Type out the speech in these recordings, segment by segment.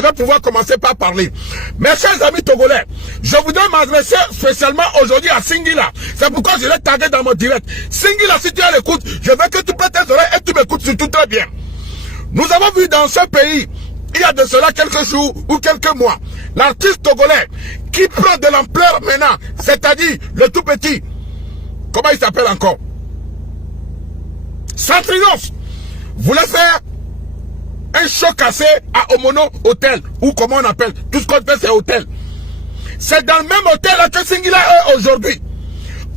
je vais pouvoir commencer par parler. Mes chers amis togolais, je voudrais m'adresser spécialement aujourd'hui à Singila. C'est pourquoi je l'ai tagué dans mon direct. Singila, si tu es à l'écoute, je veux que tu prêtes tes oreilles et tu m'écoutes surtout très bien. Nous avons vu dans ce pays, il y a de cela quelques jours ou quelques mois, l'artiste togolais qui prend de l'ampleur maintenant, c'est-à-dire le tout petit, comment il s'appelle encore? Santrinos voulait faire un show cassé à Omono Hotel, ou comment on appelle, tout ce qu'on fait c'est hôtel. C'est dans le même hôtel là que Singila est aujourd'hui.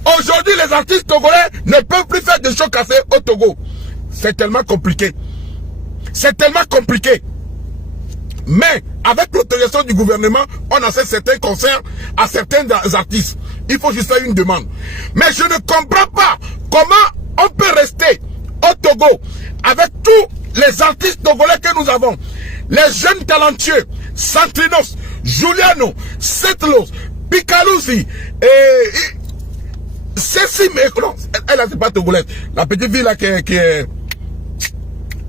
Aujourd'hui, les artistes togolais ne peuvent plus faire de show cassé au Togo. C'est tellement compliqué. C'est tellement compliqué. Mais, avec l'autorisation du gouvernement, on a fait certains concerts à certains artistes. Il faut juste faire une demande. Mais je ne comprends pas comment on peut rester au Togo avec tous les artistes togolais que nous avons. Les jeunes talentueux, Santrinos, Juliano, Setlos, Picalusi, et Cécile, non, elle c'est pas togolaise. La petite ville là qui est...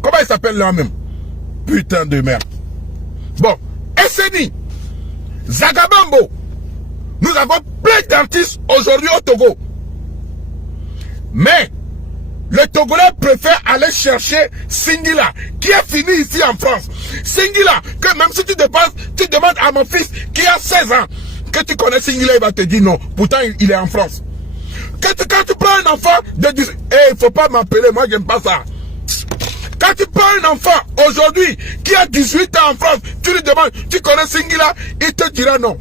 Comment elle s'appelle là même? Putain de merde. Bon, Esseni, Zagabambo, nous avons plein d'artistes aujourd'hui au Togo. Mais, le Togolais préfère aller chercher Singila, qui est fini ici en France. Singila, que même si tu demandes à mon fils qui a 16 ans, que tu connais Singila, il va te dire non. Pourtant, il est en France. Quand tu prends un enfant de 10... il ne faut pas m'appeler, moi j'aime pas ça. Quand tu prends un enfant aujourd'hui qui a 18 ans en France, tu lui demandes, tu connais Singila, il te dira non.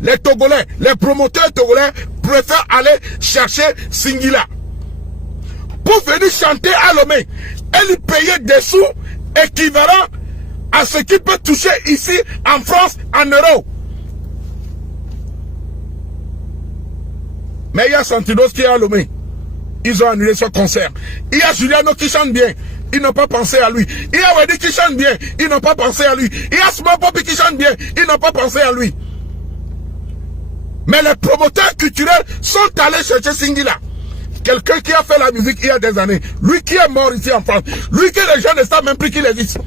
Les Togolais, les promoteurs togolais préfèrent aller chercher Singila pour venir chanter à Lomé et lui payer des sous équivalents à ce qu'il peut toucher ici en France en euros. Mais il y a Santinos qui est à Lomé. Ils ont annulé ce concert. Il y a Juliano qui chante bien. Ils n'ont pas pensé à lui. Il y a Wedi qui chante bien. Ils n'ont pas pensé à lui. Il y a Small Poppy qui chante bien. Ils n'ont pas pensé à lui. Mais les promoteurs culturels sont allés chercher Singila. Quelqu'un qui a fait la musique il y a des années. Lui qui est mort ici en France. Lui que les gens ne savent même plus qu'il existe.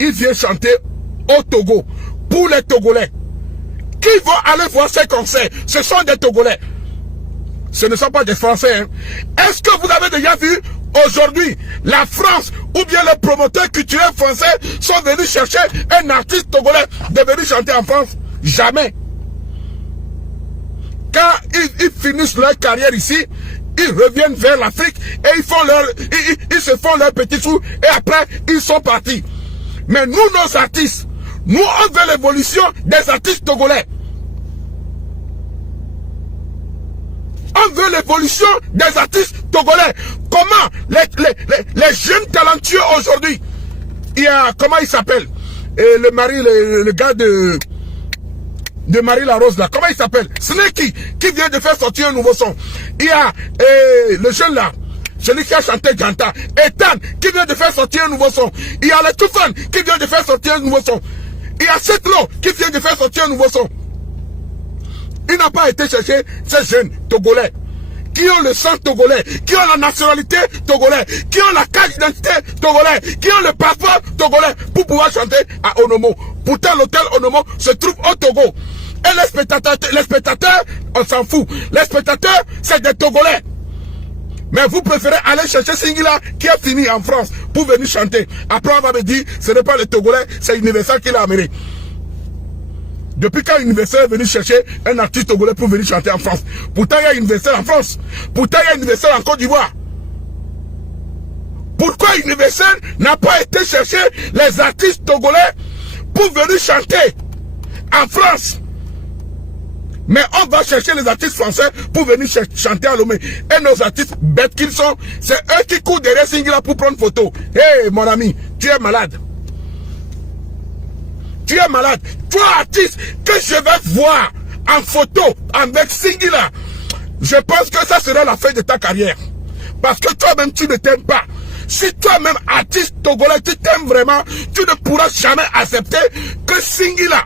Il vient chanter au Togo pour les Togolais. Qui vont aller voir ces concerts? Ce sont des Togolais. Ce ne sont pas des Français. Hein. Est-ce que vous avez déjà vu aujourd'hui la France ou bien les promoteurs culturels français sont venus chercher un artiste togolais de venir chanter en France? Jamais. Quand ils finissent leur carrière ici, ils reviennent vers l'Afrique et ils se font leurs petits sous et après ils sont partis. Mais nous, nos artistes, nous on veut l'évolution des artistes togolais. On veut l'évolution des artistes togolais. Comment les jeunes talentueux aujourd'hui, il y a, comment il s'appelle, le mari, le gars de Marie La Rose là, comment il s'appelle, Snakey, qui vient de faire sortir un nouveau son. Il y a le jeune là, celui qui a chanté Janta, Ethan, qui vient de faire sortir un nouveau son. Il y a le Toufan, qui vient de faire sortir un nouveau son. Il y a Setlo, qui vient de faire sortir un nouveau son. Ils n'ont pas été chercher ces jeunes Togolais qui ont le sang togolais, qui ont la nationalité togolais, qui ont la carte d'identité togolais, qui ont le passeport togolais pour pouvoir chanter à Onomo. Pourtant, l'hôtel Onomo se trouve au Togo. Et les spectateurs, on s'en fout. Les spectateurs, c'est des Togolais. Mais vous préférez aller chercher Singila qui a fini en France pour venir chanter. Après, on va me dire, ce n'est pas le Togolais, c'est Universal qui l'a amené. Depuis quand Universal est venu chercher un artiste togolais pour venir chanter en France? Pourtant, il y a Universal en France. Pourtant, il y a Universal en Côte d'Ivoire. Pourquoi Universal n'a pas été chercher les artistes togolais pour venir chanter en France? Mais on va chercher les artistes français pour venir chanter à Lomé. Et nos artistes bêtes qu'ils sont, c'est eux qui courent derrière Singila pour prendre photo. Hé, mon ami, tu es malade. Tu es malade. Toi, artiste, que je vais voir en photo avec Singila, je pense que ça sera la fin de ta carrière. Parce que toi-même, tu ne t'aimes pas. Si toi-même, artiste togolais, tu t'aimes vraiment, tu ne pourras jamais accepter que Singila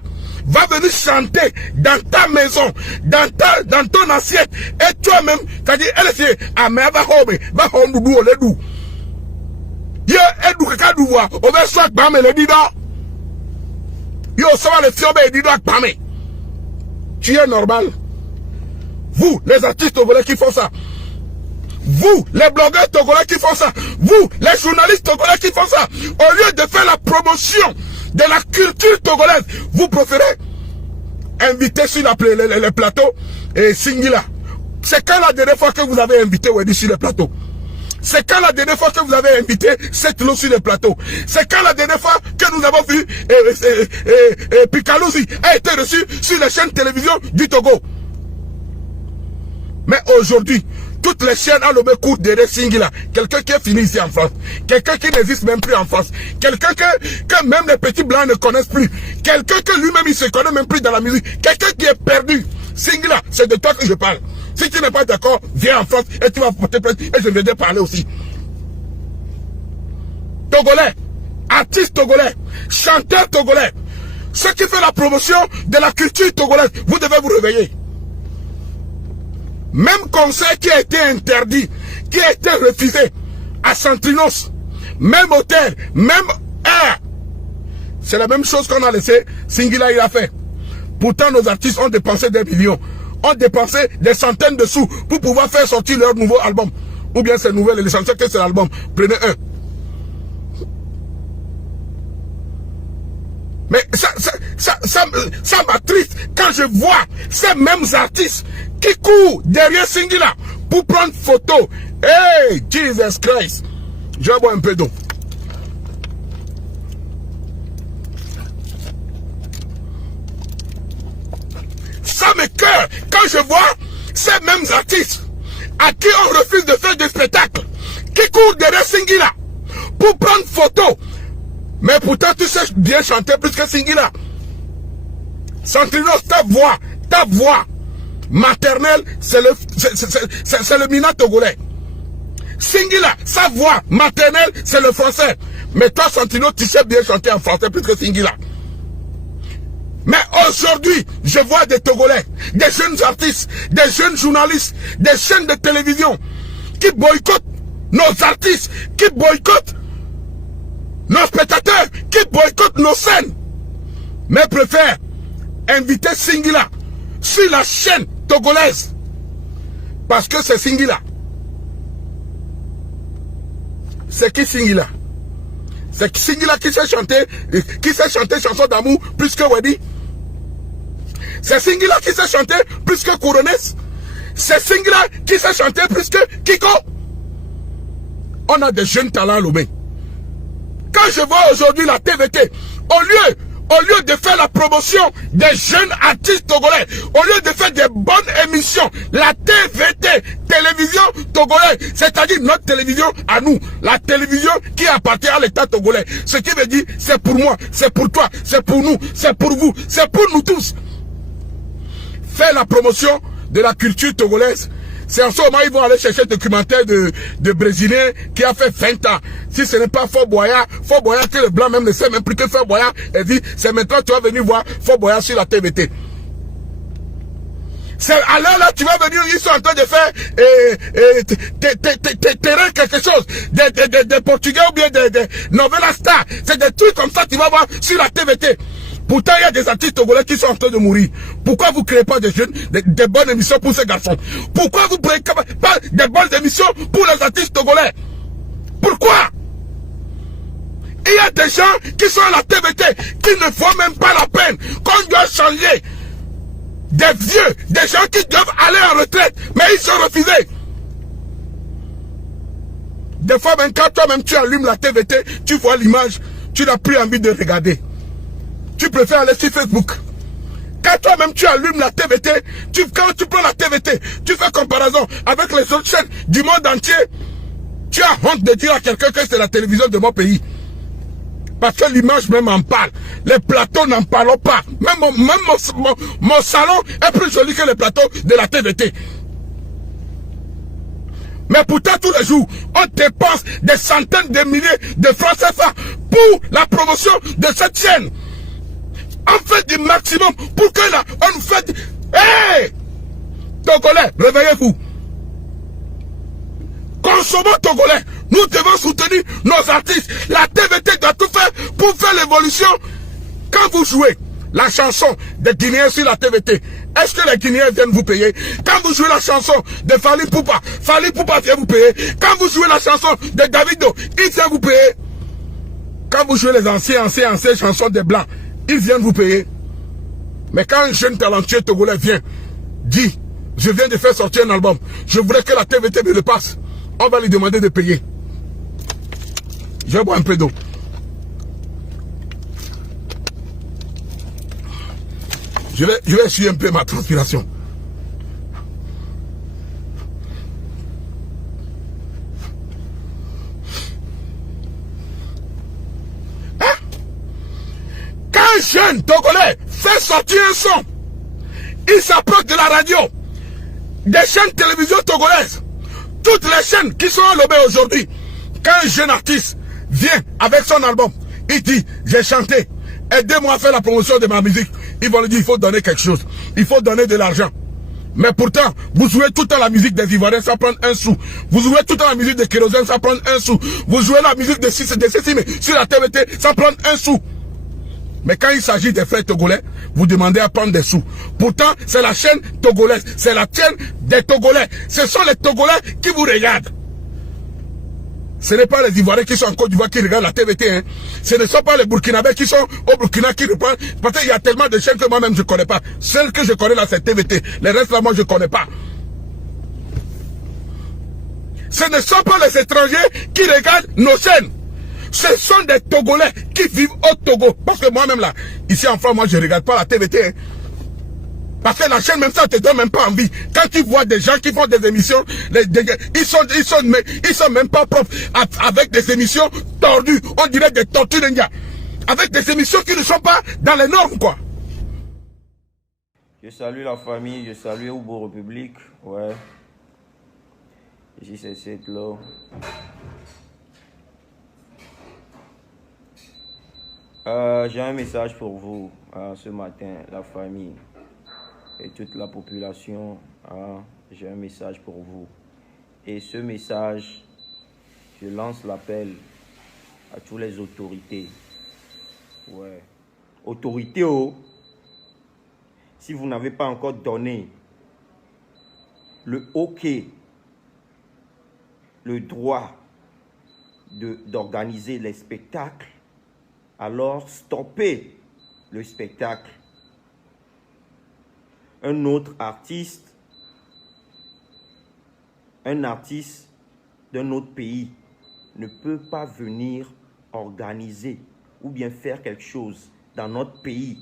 va venir chanter dans ta maison, dans ton assiette, et toi-même, tu dis, elle est à mais va home, doudou, le dou. Yo, et dou, kakadou, on va soit bam, le dida. Yo, ça va le fiobe, et dida, bam. Tu es normal. Vous, les artistes togolais qui font ça. Vous, les blogueurs togolais qui font ça. Vous, les journalistes togolais qui font ça. Au lieu de faire la promotion de la culture togolaise, vous préférez inviter sur les plateaux et Singila. C'est quand la dernière fois que vous avez invité Wedi sur le plateau? C'est quand la dernière fois que vous avez invité cette lot sur le plateau? C'est quand la dernière fois que nous avons vu Picalosi a été reçu sur les chaînes télévision du Togo? Mais aujourd'hui, toutes les chaînes à l'obé court derrière Singila. Quelqu'un qui est fini ici en France. Quelqu'un qui n'existe même plus en France. Quelqu'un que même les petits blancs ne connaissent plus. Quelqu'un que lui-même il se connaît même plus dans la musique. Quelqu'un qui est perdu. Singila, c'est de toi que je parle. Si tu n'es pas d'accord, viens en France et tu vas porter plainte et je viendrai parler aussi. Togolais, artistes togolais, chanteurs togolais, ceux qui font la promotion de la culture togolaise, vous devez vous réveiller. Même concert qui a été interdit, qui a été refusé à Santrinos, même hôtel, même air, c'est la même chose qu'on a laissé, Singila il a fait. Pourtant nos artistes ont dépensé des millions, ont dépensé des centaines de sous pour pouvoir faire sortir leur nouveau album. Ou bien c'est nouvelle, l'essentiel que c'est l'album. Prenez un. Mais ça m'attriste quand je vois ces mêmes artistes qui courent derrière Singila pour prendre photo. Hey, Jesus Christ. Je vais boire un peu d'eau. Ça me cœur quand je vois ces mêmes artistes à qui on refuse de faire des spectacles, qui courent derrière Singila pour prendre photo. Mais pourtant tu sais bien chanter plus que Singila. Santrinos, ta voix maternelle, c'est le mina togolais. Singila, sa voix maternelle, c'est le français. Mais toi, Santrinos, tu sais bien chanter en français plus que Singila. Mais aujourd'hui, je vois des Togolais, des jeunes artistes, des jeunes journalistes, des chaînes de télévision qui boycottent nos artistes, qui boycottent nos spectateurs, qui boycottent nos scènes, mais préfèrent inviter Singila sur la chaîne togolaise parce que c'est Singila. C'est qui Singila? C'est Singila qui sait chanter chanson d'amour plus que Wedi. C'est Singila qui sait chanter plus que Couronès. C'est Singila qui sait chanter plus que Kiko. On a des jeunes talents à Lomé. Quand je vois aujourd'hui la TVT, au lieu de faire la promotion des jeunes artistes togolais, au lieu de faire des bonnes émissions, la TVT, télévision togolaise, c'est-à-dire notre télévision à nous, la télévision qui appartient à l'État togolais. Ce qui veut dire, c'est pour moi, c'est pour toi, c'est pour nous, c'est pour vous, c'est pour nous tous. Faire la promotion de la culture togolaise. C'est en ce moment ils vont aller chercher le documentaire de Brésilien qui a fait 20 ans. Si ce n'est pas Fort Boyard que le blanc même ne sait même plus que Fort Boyard, elle dit, c'est maintenant que tu vas venir voir Fort Boyard sur la TVT. C'est alors là, tu vas venir, ils sont en train de faire terrain quelque chose, des Portugais ou bien des novelas stars. C'est des trucs comme ça que tu vas voir sur la TVT. Pourtant, il y a des artistes togolais qui sont en train de mourir. Pourquoi vous ne créez pas des jeunes, des bonnes émissions pour ces garçons? Pourquoi vous ne créez pas des bonnes émissions pour les artistes togolais? Pourquoi? Il y a des gens qui sont à la TVT qui ne font même pas la peine qu'on doit changer. Des vieux, des gens qui doivent aller en retraite, mais ils sont refusés. Des fois, même quand toi-même tu allumes la TVT, tu vois l'image, tu n'as plus envie de regarder. Tu préfères aller sur Facebook. Quand toi-même tu allumes la TVT, quand tu prends la TVT, tu fais comparaison avec les autres chaînes du monde entier. Tu as honte de dire à quelqu'un que c'est la télévision de mon pays. Parce que l'image même en parle. Les plateaux n'en parlent pas. Même mon salon est plus joli que les plateaux de la TVT. Mais pourtant, tous les jours, on dépense des centaines de milliers de francs CFA pour la promotion de cette chaîne. On fait du maximum pour que là, on fait... Hey! Togolais, réveillez-vous. Consommons Togolais. Nous devons soutenir nos artistes. La TVT doit tout faire pour faire l'évolution. Quand vous jouez la chanson des Guinéens sur la TVT, est-ce que les Guinéens viennent vous payer? Quand vous jouez la chanson de Fally Poupa vient vous payer. Quand vous jouez la chanson de Davido, il vient vous payer. Quand vous jouez les anciennes chansons des Blancs, ils viennent vous payer. Mais quand un jeune talentueux Togolais vient, dit, je viens de faire sortir un album, je voudrais que la TVT me le passe, on va lui demander de payer. Je vais boire un peu d'eau. Je vais essuyer un peu ma transpiration. Hein? Quand un jeune Togolais fait sortir un son, il s'approche de la radio, des chaînes télévision togolaises, toutes les chaînes qui sont enlobées aujourd'hui. Quand un jeune artiste vient avec son album, il dit, j'ai chanté, aidez-moi à faire la promotion de ma musique. Ils vont lui dire, il faut donner quelque chose, il faut donner de l'argent. Mais pourtant, vous jouez tout le temps la musique des Ivoiriens sans prendre un sou. Vous jouez tout le temps la musique de Kérosène sans prendre un sou. Vous jouez la musique de Sissime sur la TVT sans prendre un sou. Mais quand il s'agit des frères togolais, vous demandez à prendre des sous. Pourtant, c'est la chaîne togolaise, c'est la chaîne des Togolais. Ce sont les Togolais qui vous regardent. Ce n'est pas les Ivoiriens qui sont en Côte d'Ivoire qui regardent la TVT. Hein. Ce ne sont pas les Burkinabés qui sont au Burkina qui reprennent. Parce qu'il y a tellement de chaînes que moi-même je ne connais pas. Celle que je connais là, c'est TVT. Les restes là, moi, je ne connais pas. Ce ne sont pas les étrangers qui regardent nos chaînes. Ce sont des Togolais qui vivent au Togo. Parce que moi-même là, ici en France, moi je ne regarde pas la TVT. Hein. Parce que la chaîne même ça ne te donne même pas envie. Quand tu vois des gens qui font des émissions, ils sont même pas propres. Avec des émissions tordues. On dirait des tortues d'india. Avec des émissions qui ne sont pas dans les normes quoi. Je salue la famille, je salue Oubo République. Ouais. Ici c'est cette là. J'ai un message pour vous ce matin, la famille et toute la population. J'ai un message pour vous. Et ce message, je lance l'appel à toutes les autorités. Ouais. Autorités, oh. Si vous n'avez pas encore donné le OK, le droit d'organiser les spectacles, alors stoppez le spectacle. Un autre artiste, un artiste d'un autre pays ne peut pas venir organiser ou bien faire quelque chose dans notre pays